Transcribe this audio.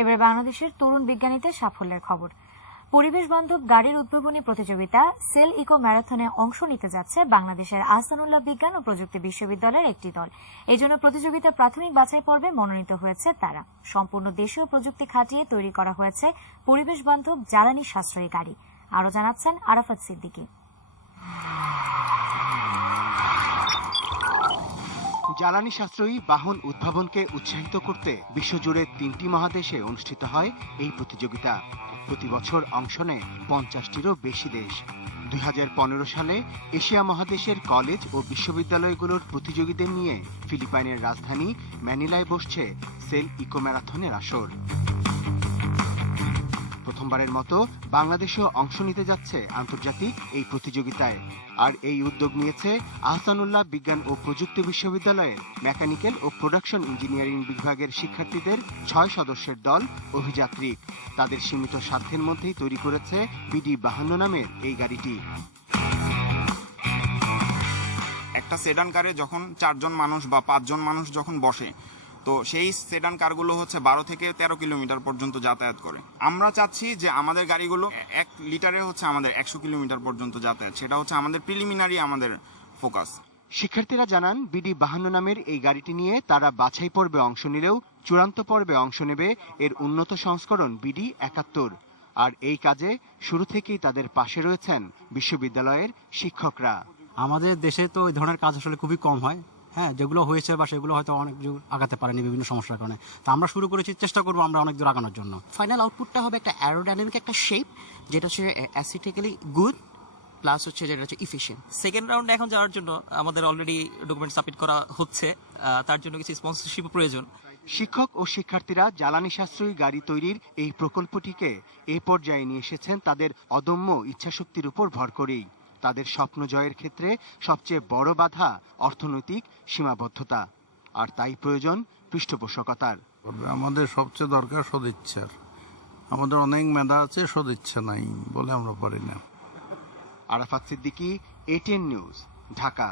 এবার বাংলাদেশের তরুণ বিজ্ঞানীদের সাফল্যের খবর। পরিবেশ বান্ধব গাড়ির উদ্ভাবনী প্রতিযোগিতা সেল ইকো ম্যারাথনে অংশ নিতে যাচ্ছে বাংলাদেশের আহসানুল্লাহ বিজ্ঞান ও প্রযুক্তি বিশ্ববিদ্যালয়ের একটি দল। এজন্য প্রতিযোগিতার প্রাথমিক বাছাই পর্বে মনোনীত হয়েছে তারা। সম্পূর্ণ দেশীয় প্রযুক্তি খাটিয়ে তৈরি করা হয়েছে পরিবেশ বান্ধব জ্বালানি সাশ্রয়ী গাড়ি। আরো জানাচ্ছেন আরাফাত সিদ্দিকী। জ্বালানি সাশ্রয়ী বাহন উদ্ভাবনকে উৎসাহিত করতে বিশ্বজুড়ে ৩টি মহাদেশে অনুষ্ঠিত হয় এই প্রতিযোগিতা। প্রতি বছর অংশ নেয় ৫০টিরও বেশি দেশ। ২০১৫ সালে এশিয়া মহাদেশের কলেজ ও বিশ্ববিদ্যালয়গুলোর প্রতিযোগীদের নিয়ে ফিলিপাইনের রাজধানী ম্যানিলায় বসছে সেল ইকো ম্যারাথনের আসর। প্রথমবারের মতো বাংলাদেশেও অংশ নিতে যাচ্ছে আন্তর্জাতিক এই প্রতিযোগিতায়। আর এই উদ্যোগ নিয়েছে আহসানুল্লাহ বিজ্ঞান ও প্রযুক্তি বিশ্ববিদ্যালয়ের মেকানিক্যাল ও প্রোডাকশন ইঞ্জিনিয়ারিং বিভাগের শিক্ষার্থীদের ৬ সদস্যের দল অভিযাত্রিক। তাদের সীমিত স্বার্থের মধ্যেই তৈরি করেছে BD-52 নামের এই গাড়িটি। একটা সেডান কারে যখন 4 জন মানুষ বা 5 জন মানুষ যখন বসে, তো সেই সেডান কারগুলো হচ্ছে 12 থেকে 13 কিলোমিটার পর্যন্ত যাতায়াত করে। আমরা চাচ্ছি যে আমাদের গাড়িগুলো 1 লিটারে হচ্ছে আমাদের 100 কিলোমিটার পর্যন্ত যাতায়াত। সেটা হচ্ছে আমাদের প্রিলিমিনারি আমাদের ফোকাস। শিক্ষার্থীরা জানান BD-52 নামের এই গাড়িটি নিয়ে তারা বাছাই পর্বে অংশ নিলেও চূড়ান্ত পর্বে অংশ নেবে এর উন্নত সংস্করণ BD-71। আর এই কাজে শুরু থেকেই তাদের পাশে রয়েছেন বিশ্ববিদ্যালয়ের শিক্ষকরা। আমাদের দেশে তো এই ধরনের কাজ আসলে খুবই কম হয়। হ্যাঁ, যেগুলো হয়েছে বা সেগুলো হয়তো অনেক দূর আগাতে পারেনি বিভিন্ন সমস্যার কারণে। তো আমরা শুরু করেছি, চেষ্টা করবো আমরা অনেক দূর আগানোর জন্য। ফাইনাল আউটপুটটা হবে একটা অ্যারোডাইনামিক একটা শেপ, যেটা হচ্ছে অ্যাসথেটিক্যালি গুড, প্লাস হচ্ছে যেটা হচ্ছে ইফিশিয়েন্ট। সেকেন্ড রাউন্ডে এখন যাওয়ার জন্য আমাদের অলরেডি ডকুমেন্ট সাবমিট করা হচ্ছে। তার জন্য কিছু স্পন্সরশিপ প্রয়োজন। শিক্ষক ও শিক্ষার্থীরা জ্বালানি সাশ্রয়ী গাড়ি তৈরির এই প্রকল্পটিকে এই পর্যায়ে নিয়ে এসেছেন তাদের অদম্য ইচ্ছাশক্তির উপর ভর করেই। তাদের স্বপ্ন জয়ের ক্ষেত্রে সবচেয়ে বড় বাধা অর্থনৈতিক সীমাবদ্ধতা, আর তাই প্রয়োজন পৃষ্ঠপোষকতার। আমাদের সবচেয়ে দরকার সদিচ্ছার। আমাদের অনেক মেধা আছে, সদিচ্ছা নাই বলে আমরা পারি না। Arafat Siddiqui, ATN news, Dhaka.